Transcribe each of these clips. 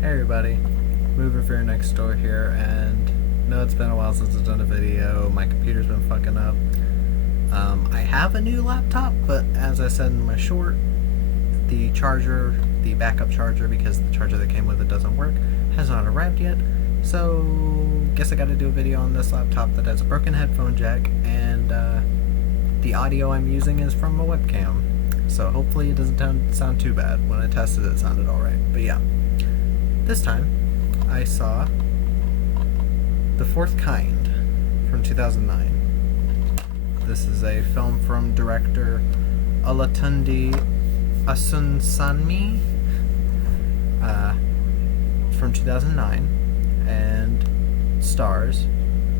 Hey everybody, Mover for your next door here, and no, it's been a while since I've done a video. My computer's been fucking up. I have a new laptop, but as I said in my short, the charger, the backup charger, because the charger that came with it doesn't work, has not arrived yet. So, guess I gotta do a video on this laptop that has a broken headphone jack, and the audio I'm using is from a webcam. So hopefully it doesn't sound too bad. When I tested it, it sounded alright. But yeah. This time, I saw The Fourth Kind from 2009. This is a film from director Olatunde Asunsanmi from 2009 and stars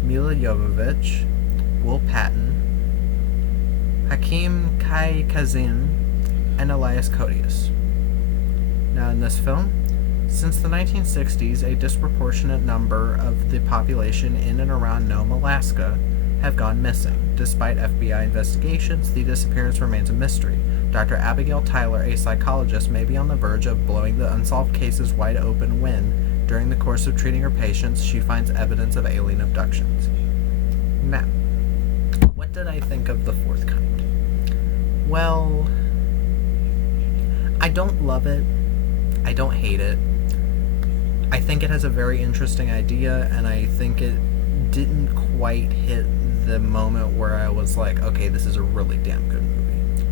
Milla Jovovich, Will Patton, Hakeem Kai Kazim, and Elias Koteas. Now in this film, since the 1960s, a disproportionate number of the population in and around Nome, Alaska, have gone missing. Despite FBI investigations, the disappearance remains a mystery. Dr. Abigail Tyler, a psychologist, may be on the verge of blowing the unsolved cases wide open when, during the course of treating her patients, she finds evidence of alien abductions. Now, what did I think of The Fourth Kind? Well, I don't love it. I don't hate it. I think it has a very interesting idea, and I think it didn't quite hit the moment where I was like, okay, this is a really damn good movie.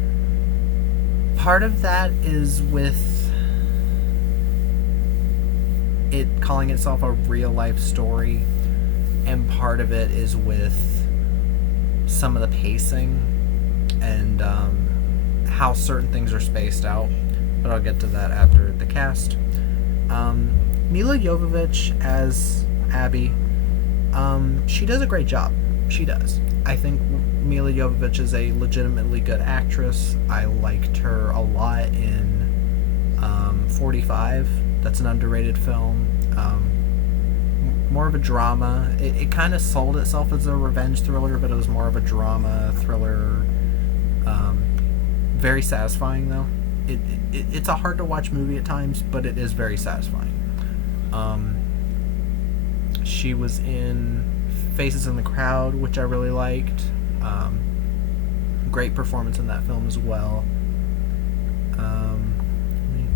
Part of that is with it calling itself a real-life story, and part of it is with some of the pacing and how certain things are spaced out, but I'll get to that after the cast. Milla Jovovich as Abby, she does a great job. She does. I think Milla Jovovich is a legitimately good actress. I liked her a lot in 45. That's an underrated film. More of a drama. It kind of sold itself as a revenge thriller, but it was more of a drama thriller. Very satisfying, though. It's a hard to watch movie at times, but it is very satisfying. She was in Faces in the Crowd, which I really liked. Great performance in that film as well. Let me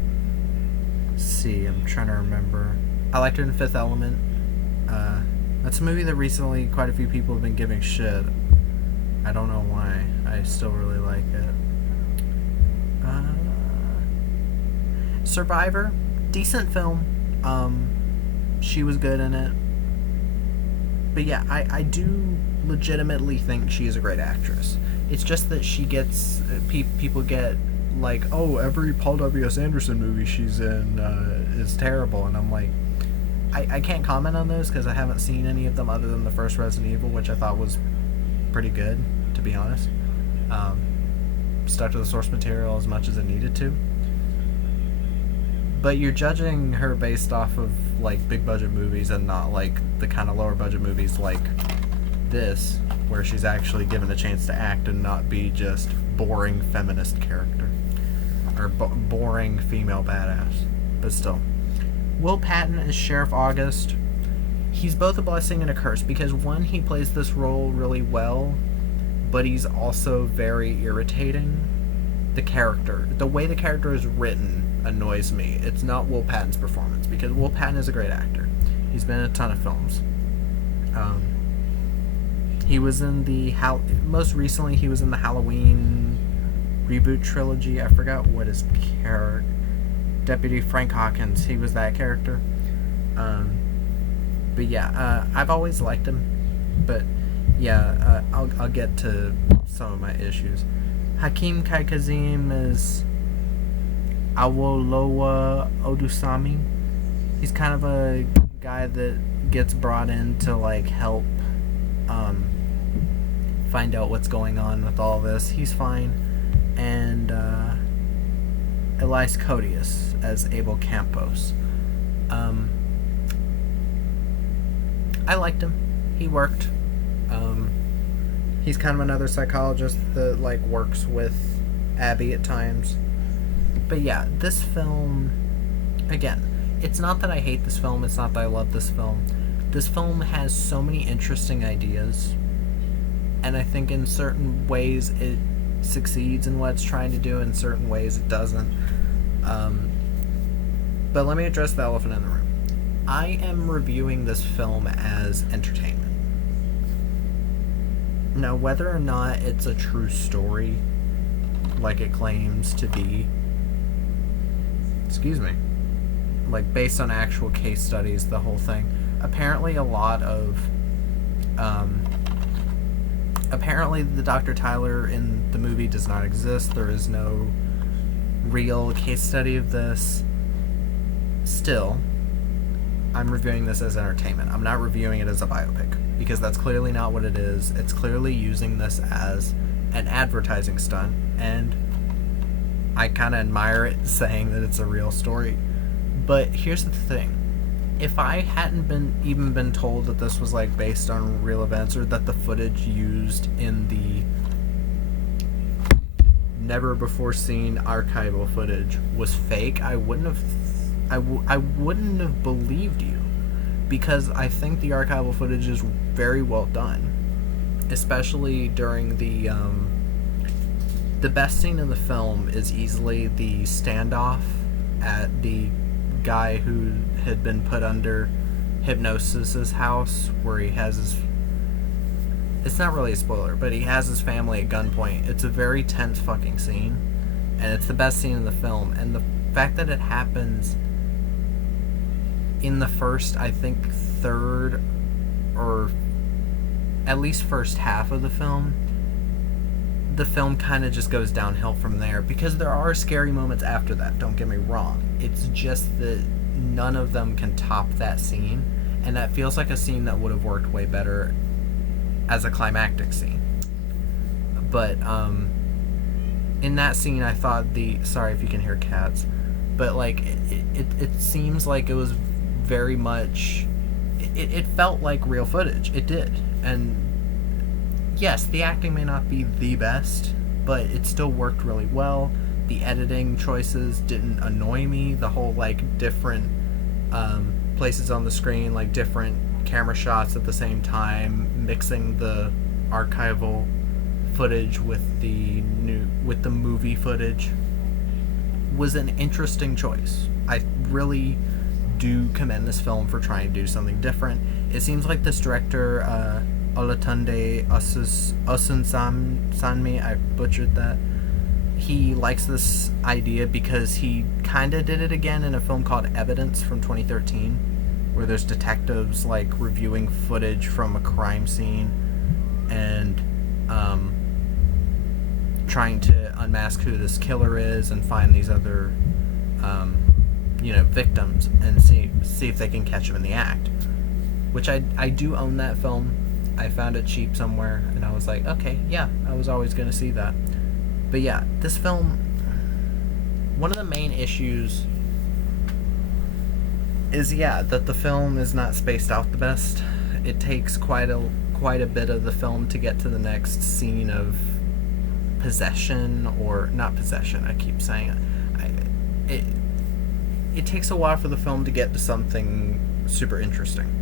see, I'm trying to remember. I liked her in Fifth Element. That's a movie that recently quite a few people have been giving shit. I don't know why. I still really like it. Survivor, decent film. She was good in it. But yeah, I do legitimately think she is a great actress. It's just that she gets... people get like, oh, every Paul W.S. Anderson movie she's in is terrible. And I'm like, I can't comment on those because I haven't seen any of them other than the first Resident Evil, which I thought was pretty good, to be honest. Stuck to the source material as much as it needed to. But you're judging her based off of like big budget movies and not like the kind of lower budget movies like this, where she's actually given a chance to act and not be just boring feminist character or boring female badass. But still, Will Patton as Sheriff August. He's both a blessing and a curse because one, he plays this role really well, but he's also very irritating. The way the character is written annoys me. It's not Will Patton's performance, because Will Patton is a great actor. He's been in a ton of films. He was in the most recently he was in the Halloween reboot trilogy. I forgot what his character, Deputy Frank Hawkins. He was that character. But yeah, I've always liked him. But yeah, I'll get to some of my issues. Hakeem Kai Kazim is Awolowo Odusami. He's kind of a guy that gets brought in to like help find out what's going on with all this. He's fine. And Elias Koteas as Abel Campos. I liked him. He worked. He's kind of another psychologist that like works with Abby at times. But yeah, this film, again, it's not that I hate this film, it's not that I love this film. This film has so many interesting ideas, and I think in certain ways it succeeds in what it's trying to do, in certain ways it doesn't. But let me address the elephant in the room. I am reviewing this film as entertainment. Now, whether or not it's a true story, like it claims to be, like based on actual case studies, the whole thing, apparently a lot of, apparently the Dr. Tyler in the movie does not exist. There is no real case study of this. Still, I'm reviewing this as entertainment. I'm not reviewing it as a biopic, because that's clearly not what it is. It's clearly using this as an advertising stunt, and I kind of admire it saying that it's a real story. But here's the thing. If I hadn't been told that this was like based on real events, or that the footage used in the never before seen archival footage was fake, I wouldn't have believed you, because I think the archival footage is very well done, especially during the best scene in the film is easily the standoff at the guy who had been put under hypnosis's house, where he has his, it's not really a spoiler, but he has his family at gunpoint. It's a very tense fucking scene, and it's the best scene in the film. And the fact that it happens in the first, I think, third, or at least first half of the film kind of just goes downhill from there, because there are scary moments after that, don't get me wrong. It's just that none of them can top that scene, and that feels like a scene that would have worked way better as a climactic scene. But in that scene, I thought sorry if you can hear cats, but like it seems like it was very much, it felt like real footage. It did. And yes, the acting may not be the best, but it still worked really well. The editing choices didn't annoy me. The whole like different places on the screen, like different camera shots at the same time, mixing the archival footage with the movie footage, was an interesting choice. I really do commend this film for trying to do something different. It seems like this director, Olatunde Osunsanmi, I butchered that, he likes this idea because he kind of did it again in a film called Evidence from 2013, where there's detectives like reviewing footage from a crime scene and trying to unmask who this killer is and find these other victims and see if they can catch him in the act, which I do own that film. I found it cheap somewhere, and I was like, okay, yeah, I was always going to see that. But yeah, this film, one of the main issues is, that the film is not spaced out the best. It takes quite a bit of the film to get to the next scene of possession, or not possession, I keep saying it. It takes a while for the film to get to something super interesting.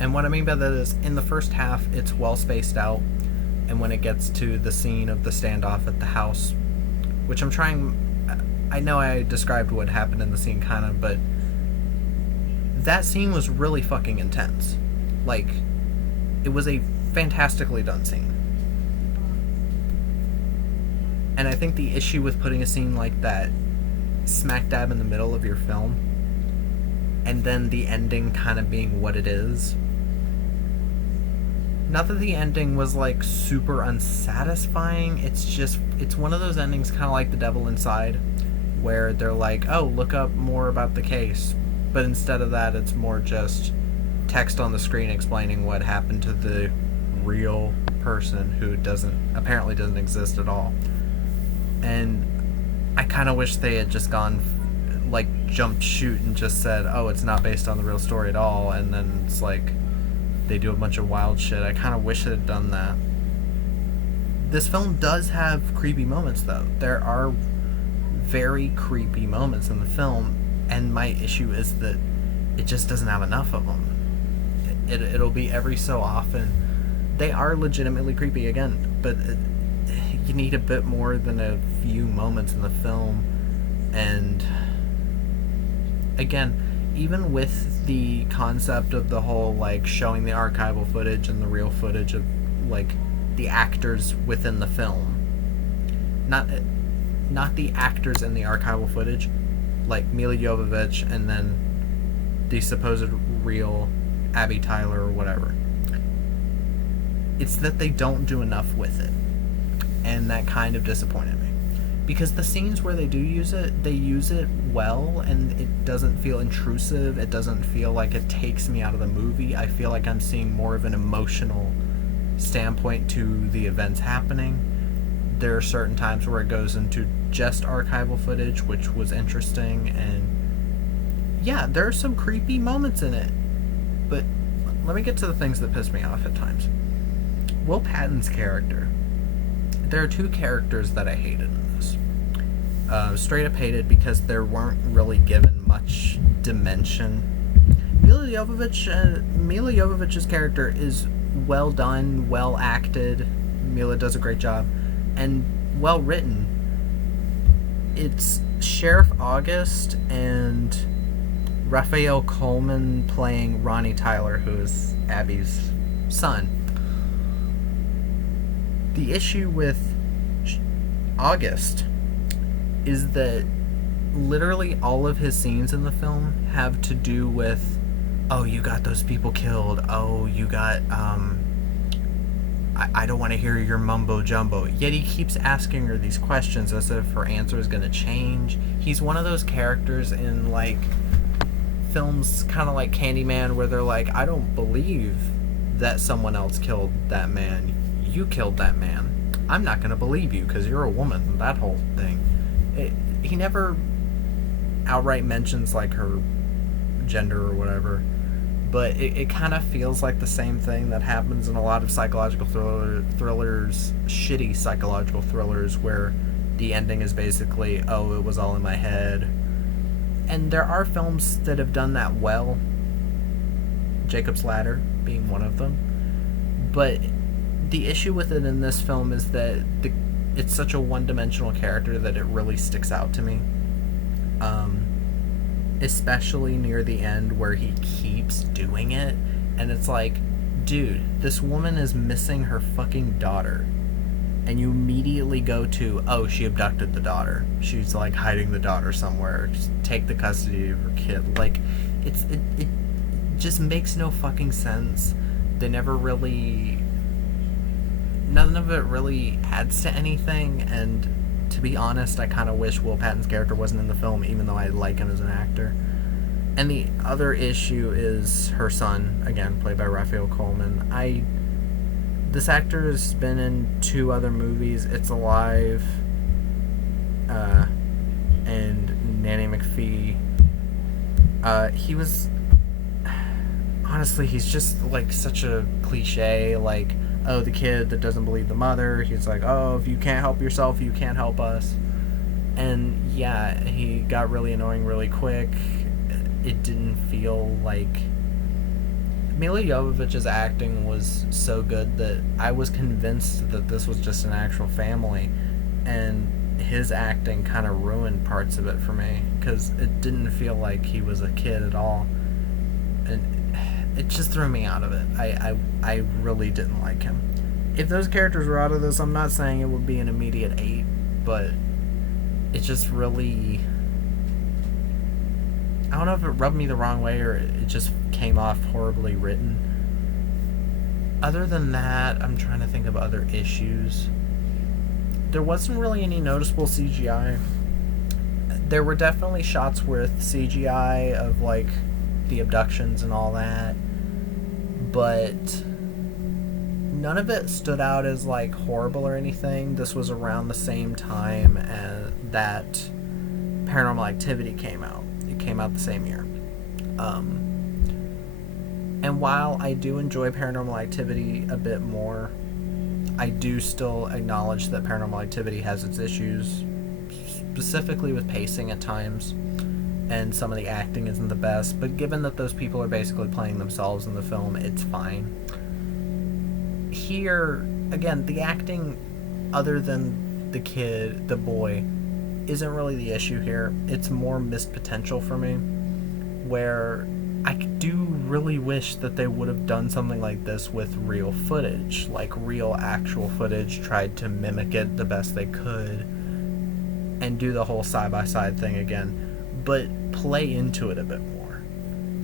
And what I mean by that is, in the first half, it's well spaced out, and when it gets to the scene of the standoff at the house, which I know I described what happened in the scene kind of, but that scene was really fucking intense. Like, it was a fantastically done scene. And I think the issue with putting a scene like that smack dab in the middle of your film, and then the ending kind of being what it is. Not that the ending was like super unsatisfying, it's one of those endings kind of like The Devil Inside, where they're like, oh, look up more about the case, but instead of that, it's more just text on the screen explaining what happened to the real person who apparently doesn't exist at all. And I kind of wish they had just gone, like, jumped shoot and just said, oh, it's not based on the real story at all, and then it's like they do a bunch of wild shit. I kind of wish it had done that. This film does have creepy moments, though. There are very creepy moments in the film, And my issue is that it just doesn't have enough of them. It'll be every so often. They are legitimately creepy again, but you need a bit more than a few moments in the film. And again, even with the concept of the whole like showing the archival footage and the real footage of like the actors within the film, not the actors in the archival footage, like Milla Jovovich and then the supposed real Abby Tyler or whatever. It's that they don't do enough with it, and that kind of disappointed me. Because the scenes where they do use it, they use it well, and it doesn't feel intrusive. It doesn't feel like it takes me out of the movie. I feel like I'm seeing more of an emotional standpoint to the events happening. There are certain times where it goes into just archival footage, which was interesting, and yeah, there are some creepy moments in it. But let me get to the things that piss me off at times. Will Patton's character. There are two characters that I hated in this. Straight up hated because there weren't really given much dimension. Milla Jovovich's character is well done, well acted. Milla does a great job, and well written. It's Sheriff August and Raphael Coleman playing Ronnie Tyler, who is Abby's son. The issue with August is that literally all of his scenes in the film have to do with, oh, you got those people killed, oh, you got, I don't want to hear your mumbo jumbo. Yet he keeps asking her these questions as if her answer is going to change. He's one of those characters in, like, films kind of like Candyman where they're like, I don't believe that someone else killed that man. You killed that man. I'm not going to believe you because you're a woman. That whole thing. He never outright mentions, like, her gender or whatever. But it kind of feels like the same thing that happens in a lot of psychological thrillers, shitty psychological thrillers, where the ending is basically, oh, it was all in my head. And there are films that have done that well, Jacob's Ladder being one of them. But the issue with it in this film is that it's such a one-dimensional character that it really sticks out to me. Especially near the end where he keeps doing it, and it's like, dude, this woman is missing her fucking daughter, and you immediately go to, oh, she abducted the daughter, she's like hiding the daughter somewhere, just take the custody of her kid. Like, it just makes no fucking sense. They never really, none of it really adds to anything, and to be honest, I kind of wish Will Patton's character wasn't in the film, even though I like him as an actor. And the other issue is her son, again, played by Raphael Coleman. This actor has been in 2 other movies, It's Alive, and Nanny McPhee. He was, honestly, he's just, like, such a cliche, like, oh, the kid that doesn't believe the mother. He's like, oh, if you can't help yourself, you can't help us. And yeah, he got really annoying really quick. It didn't feel like... Milla Jovovich's acting was so good that I was convinced that this was just an actual family. And his acting kind of ruined parts of it for me, because it didn't feel like he was a kid at all. And it just threw me out of it. I really didn't like him. If those characters were out of this, I'm not saying it would be an immediate 8, but it just really... I don't know if it rubbed me the wrong way or it just came off horribly written. Other than that, I'm trying to think of other issues. There wasn't really any noticeable CGI. There were definitely shots with CGI of, like, the abductions and all that, but none of it stood out as, like, horrible or anything. This was around the same time as that Paranormal Activity came out. It came out the same year. And while I do enjoy Paranormal Activity a bit more, I do still acknowledge that Paranormal Activity has its issues, specifically with pacing at times. and some of the acting isn't the best, but given that those people are basically playing themselves in the film, it's fine. Here, again, the acting, other than the boy, isn't really the issue here. It's more missed potential for me, where I do really wish that they would have done something like this with real footage, like real actual footage, tried to mimic it the best they could, and do the whole side-by-side thing again, but play into it a bit more.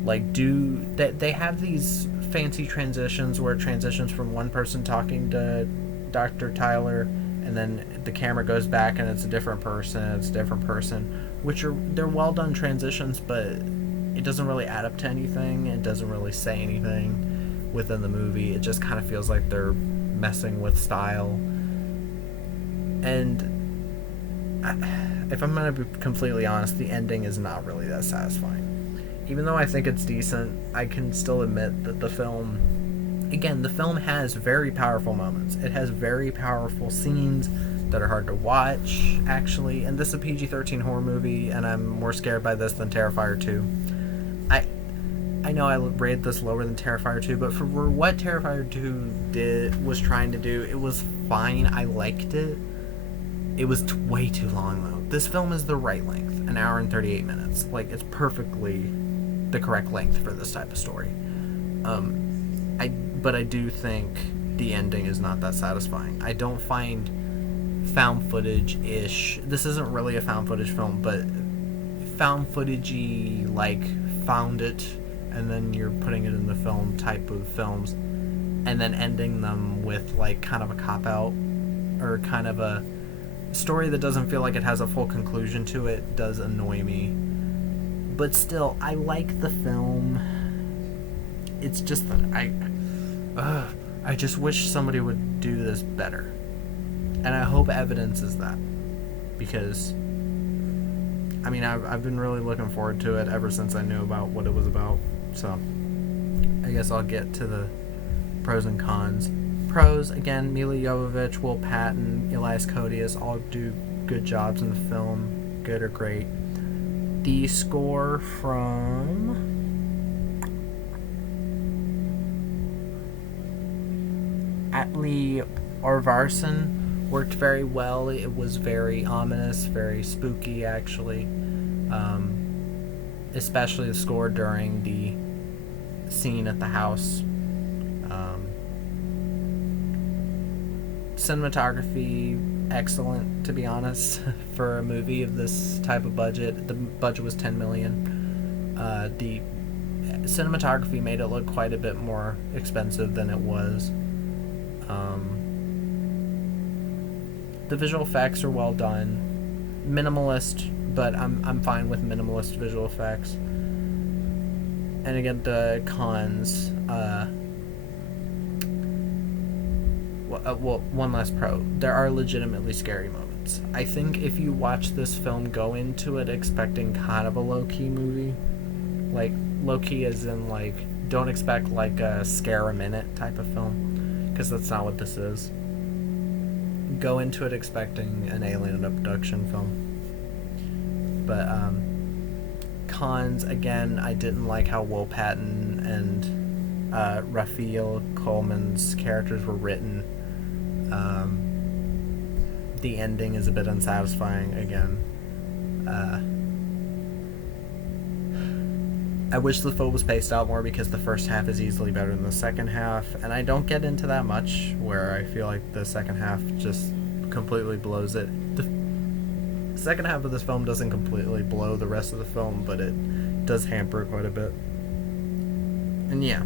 Like, they have these fancy transitions where it transitions from one person talking to Dr. Tyler, and then the camera goes back and it's a different person, they're well done transitions, but it doesn't really add up to anything. It doesn't really say anything within the movie. It just kind of feels like they're messing with style. And if I'm going to be completely honest, the ending is not really that satisfying. Even though I think it's decent, I can still admit that the film has very powerful moments. It has very powerful scenes that are hard to watch, actually. And this is a PG-13 horror movie, and I'm more scared by this than Terrifier 2. I know I rated this lower than Terrifier 2, but for what Terrifier 2 was trying to do, it was fine. I liked it. It was way too long, though. This film is the right length, an hour and 38 minutes. Like, it's perfectly the correct length for this type of story. But I do think the ending is not that satisfying. I don't find found footage-ish. This isn't really a found footage film, but found footage-y, like, found it, and then you're putting it in the film type of films, and then ending them with, like, kind of a cop-out, or kind of a story that doesn't feel like it has a full conclusion to it, does annoy me. But still, I like the film. It's just that I just wish somebody would do this better. And I hope Evidence is that. Because, I mean, I've been really looking forward to it ever since I knew about what it was about. So, I guess I'll get to the pros and cons. Pros, again, Milla Jovovich, Will Patton, Elias Koteas all do good jobs in the film. Good or great. The score from Atle Arvarsson worked very well. It was very ominous, very spooky, actually. Especially the score during the scene at the house. Cinematography, excellent, to be honest, for a movie of this type of budget. The budget was $10 million. The cinematography made it look quite a bit more expensive than it was. The visual effects are well done. Minimalist, but I'm fine with minimalist visual effects. And again, the cons. One last pro. There are legitimately scary moments. I think if you watch this film, go into it expecting kind of a low-key movie. Like, low-key as in, like, don't expect, like, a scare-a-minute type of film. Because that's not what this is. Go into it expecting an alien abduction film. But, cons, again, I didn't like how Will Patton and Raphael Coleman's characters were written. The ending is a bit unsatisfying, again. I wish the film was paced out more because the first half is easily better than the second half, and I don't get into that much, where I feel like the second half just completely blows it. The second half of this film doesn't completely blow the rest of the film, but it does hamper it quite a bit. And yeah.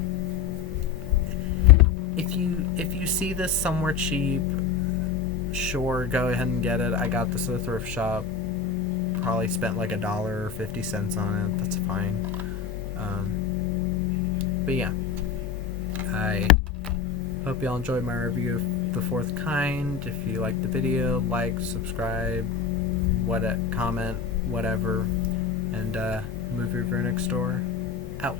If you see this somewhere cheap, sure, go ahead and get it. I got this at a thrift shop. Probably spent like $1.50 on it. That's fine. But yeah, I hope y'all enjoyed my review of The Fourth Kind. If you liked the video, like, subscribe, comment, whatever. And Movie Reviewer Next Door, out.